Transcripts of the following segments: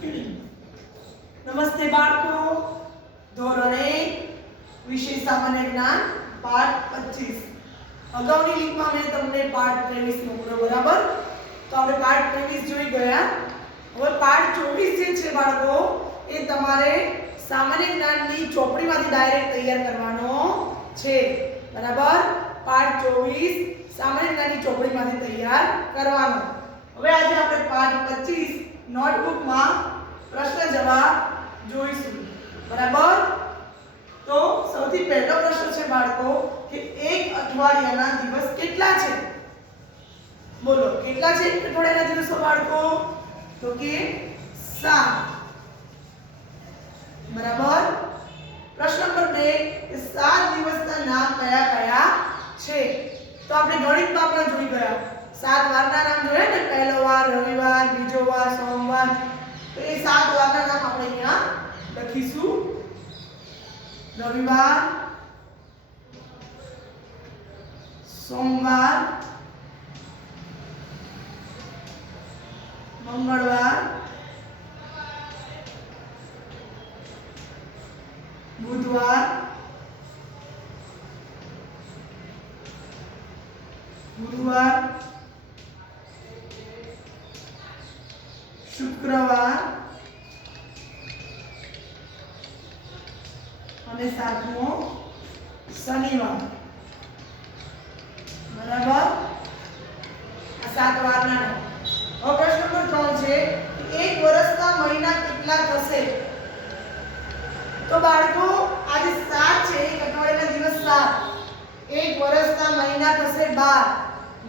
નમસ્તે બાળકો, ધોરણ 1 વિષય સામાન્ય જ્ઞાન પાઠ 25. અગાઉની લિંકમાં મેં તમને પાઠ 23 મોકલ્યો, બરાબર? તો આપણે પાઠ 23 જોઈ ગયા. હવે પાઠ 24 જે છે બાળકો, એ તમારે સામાન્ય જ્ઞાનની ચોપડીમાંથી ડાયરેક્ટ તૈયાર કરવાનો છે, બરાબર? પાઠ 24 સામાન્ય જ્ઞાનની ચોપડીમાંથી તૈયાર કરવાનો. હવે આજે આપણે પાઠ 25 નોટબુકમાં પ્રશ્ન જવાબ જોઈશું, બરાબર? તો સૌથી પહેલો પ્રશ્ન છે બાળકો કે એક અઠવાડિયાના દિવસ કેટલા છે? બોલો, કેટલા છે એક અઠવાડિયાના દિવસો બાળકો? તો કે 7, બરાબર? પ્રશ્ન નંબર 2 કે 7 દિવસના નામ કયા કયા છે? તો આપણે ગણિતમાં આપણે જોઈ ગયા 7 વારના નામ જોયા ને, પહેલો વાર રવિવાર, બીજો વાર સોમવાર. તો એ 7 વારના નામ આપણે અહીંયા લખીશું. રવિવાર, સોમવાર, મંગળવાર, બુધવાર, ગુરુવાર, શુક્રવાર અને 7મો શનિવાર, બરાબર? આ 7 વારના નામ. હવે પ્રશ્ન નંબર 3 છે કે એક વર્ષના મહિના કેટલા થશે? તો બાળકો આજે 7 છે, એક અઠવાડિયાના દિવસ 7. એક વર્ષના મહિના થશે 12.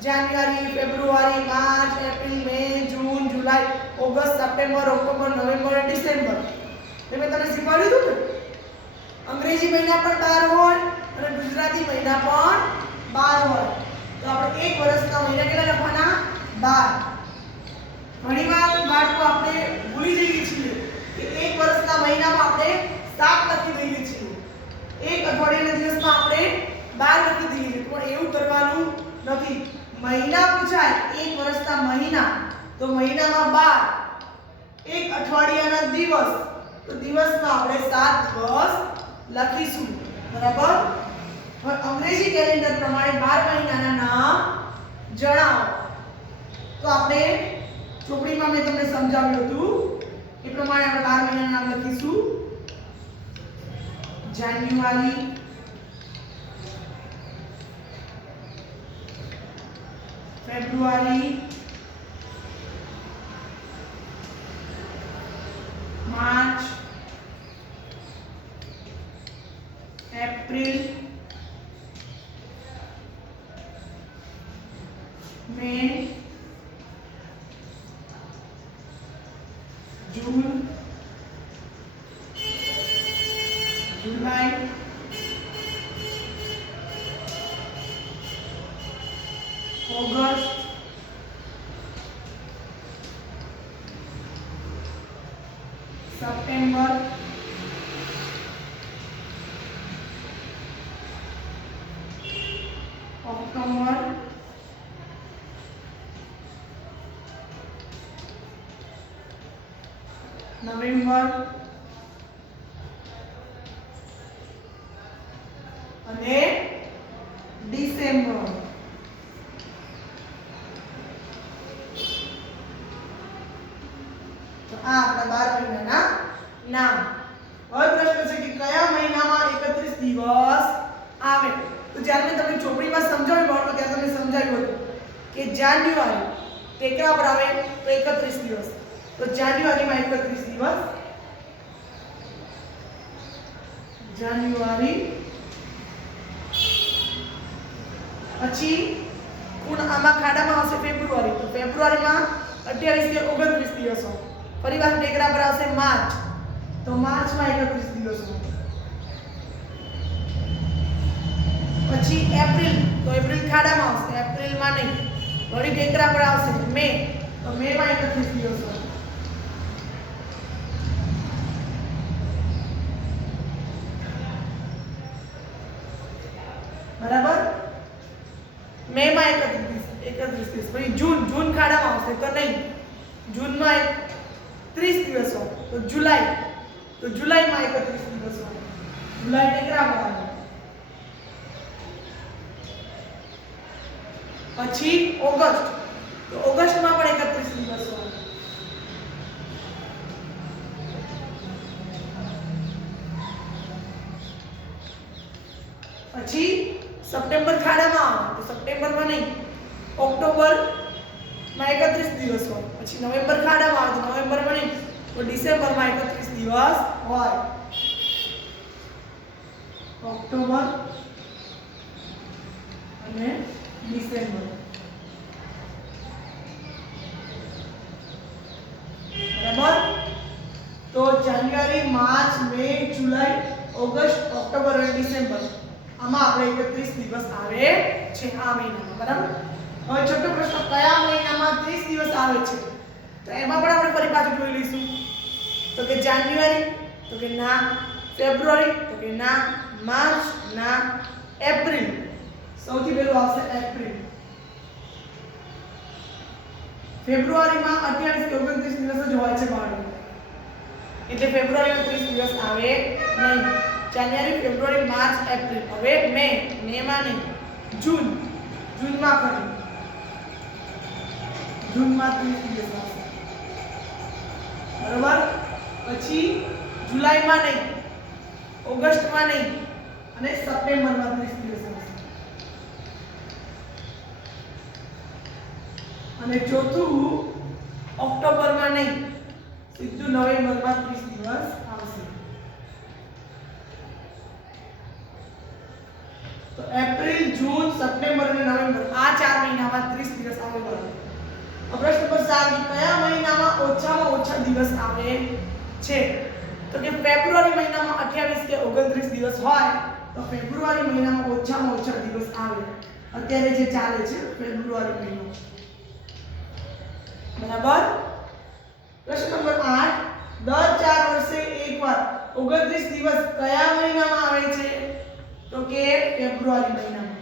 જાન્યુઆરી, ફેબ્રુઆરી, માર્ચ, એપ્રિલ, મે, જૂન, જુલાઈ, ઓગસ્ટ, સપ્ટેમ્બર, ઓક્ટોબર, નવેમ્બર અને ડિસેમ્બર. મેં તમને શીખવાડ્યું હતું ને, અંગ્રેજી મહિના પણ 12 હોય અને ગુજરાતી મહિના પણ 12 હોય. તો આપણે એક વર્ષના મહિના કેટલા લખવાના? 12. ઘણીવાર બાળકો આપણે ભૂલી જઈએ છીએ કે એક વર્ષના મહિનામાં આપણે 7 લખી દઈએ છીએ, એક અઠવાડિયાના દિવસમાં આપણે 12 લખી દઈએ છીએ. પણ એવું કરવાનું નથી. મહિના પૂછાય, એક વર્ષના મહિના, તો મહિનામાં 12, એક અઠવાડિયાના દિવસ, તો દિવસમાં આપણે 7 દિવસ લખીશું, બરાબર? હવે અંગ્રેજી કેલેન્ડર પ્રમાણે 12 મહિનાના નામ જણાવો. તો આપણે ચોપડીમાં મેં તમને સમજાવ્યું હતું એ પ્રમાણે આપણે 12 મહિનાના નામ લખીશું. જાન્યુઆરી, ફેબ્રુઆરી, માર્ચ, એપ્રિલ, મે, જૂન, જુલાઈ, ઓગસ્ટ, સપ્ટેમ્બર, ઓક્ટોબર, નવેમ્બર અને ડિસેમ્બર. તો આ આપણા 12 મહિનાના નામ. હવે પ્રશ્ન છે કે કયા મહિનામાં 31 દિવસ આવે? તો જ્યારે મેં તમને ચોપડીમાં સમજાવ્યું બાળકો, ત્યારે તમને સમજાવ્યું હતું કે જાન્યુઆરી તે કેટલા પર આવે? તો 31 દિવસ. તો જાન્યુઆરીમાં 31 દિવસ, જાન્યુઆરી. પછી આમાં ખાડામાં આવશે ફેબ્રુઆરી, તો ફેબ્રુઆરીમાં 28 કે 29 દિવસો. ફરીવાર ટેકરા પર આવશે માર્ચ, તો માર્ચમાં 31 દિવસો. પછી એપ્રિલ, તો એપ્રિલ ખાડામાં આવશે, એપ્રિલમાં નહીં. વળી ટેકરા પર આવશે મે, તો મેમાં 31 દિવસો. બરાબર? મેમાં 31 દિવસ. પછી જૂન, જૂન ખાડામાં આવશે તો નહીં, જૂનમાં 30 દિવસ હોય તો જુલાઈ, તો જુલાઈમાં 31 દિવસ હોય, જુલાઈ ટેકરા બનાવે. પછી ઓગસ્ટ, તો ઓગસ્ટમાં પણ 31 દિવસ હોય. પછી સપ્ટેમ્બર ખાડામાં આવે તો સપ્ટેમ્બરમાં નહીં, ઓક્ટોબરમાં 31 દિવસ હોય. પછી નવેમ્બર ખાડામાં આવે તો નવેમ્બરમાં નહીં, તો ડિસેમ્બરમાં 31 દિવસ હોય. ઓક્ટોબર અને ડિસેમ્બર. બરાબર. તો જાન્યુઆરી, માર્ચ, મે, જુલાઈ, ઓગસ્ટ, ઓક્ટોબર અને ડિસેમ્બર, આમાં આપણે 31 દિવસ આવે છે આ મહિનામાં. બરાબર. હવે છઠ્ઠો પ્રશ્ન, કયા મહિનામાં 30 દિવસ આવે છે? તો એમાં પણ આપણે ફરી પાછું જોઈ લઈશું. તો કે જાન્યુઆરી, તો કે ના. ફેબ્રુઆરી, તો કે ના. માર્ચ, ના. એપ્રિલ, સૌથી પહેલું આવશે એપ્રિલ. ફેબ્રુઆરીમાં 28 કે 29 દિવસ જ હોય છે બાળકો, એટલે ફેબ્રુઆરીમાં 30 દિવસ આવે નહીં. જાન્યુઆરી, ફેબ્રુઆરી, માર્ચ, એપ્રિલ. હવે મે, મેમાં નહીં. જૂન, જૂનમાં ખરી, જૂનમાં 30 દિવસ આવશે. બરાબર. પછી જુલાઈમાં નહીં, ઓગસ્ટમાં નહીં અને સપ્ટેમ્બરમાં 30 દિવસ આવશે. અને ચોથું ઓક્ટોબરમાં નહીં, સીધું નવેમ્બરમાં 30 દિવસ આવશે. તો એપ્રિલ, જૂન, સપ્ટેમ્બર અને નવેમ્બર, આ 4 મહિનામાં 30 દિવસ આવે. બરાબર. પ્રશ્ન નંબર 7, કયા મહિનામાં ઓછામાં ઓછા દિવસ આવે છે? તો કે ફેબ્રુઆરી મહિનામાં 28 કે 29 દિવસ હોય, તો ફેબ્રુઆરી મહિનામાં ઓછામાં ઓછા દિવસ આવે. અત્યારે જે ચાલે છે ફેબ્રુઆરી મહિનો. બરાબર. પ્રશ્ન નંબર 8, દર 4 વર્ષે એકવાર 29 દિવસ કયા મહિનામાં આવે છે? તો કે ફેબ્રુઆરી મહિનામાં.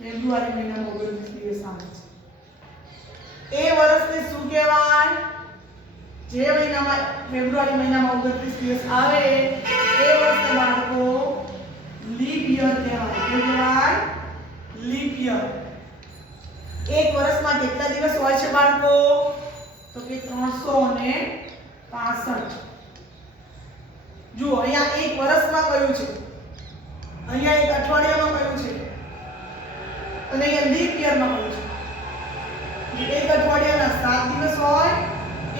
ફેબ્રુઆરી મહિનામાં 29 દિવસ આવે છે. એ વર્ષને શું કહેવાય? જે મહિનામાં ફેબ્રુઆરી મહિનામાં 29 દિવસ આવે એ વર્ષને બાળકો લીપ યર કહેવાય. શું કહેવાય? Leap year. એક વર્ષમાં કેટલા દિવસ હોય છે બાળકો? તો કે 365. જુઓ, અહીંયા એક વર્ષમાં કયું છે, અહીંયા એક અઠવાડિયામાં કયું છે, અને અહીંયા લીપ યરમાં કયું છે. એક અઠવાડિયાના 7 દિવસ હોય,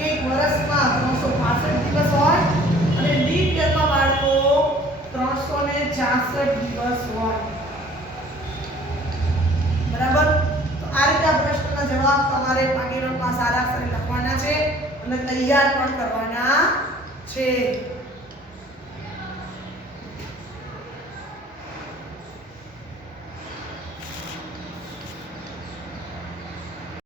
એક વર્ષમાં 365 દિવસ હોય અને લીપ યરમાં બાળકો 366 દિવસ હોય. બરાબર. તો આ રીતે આ પ્રશ્નના જવાબ તમારે પાકી નોટમાં સારા અક્ષરે લખવાના છે અને તૈયાર પણ કરવાના છે.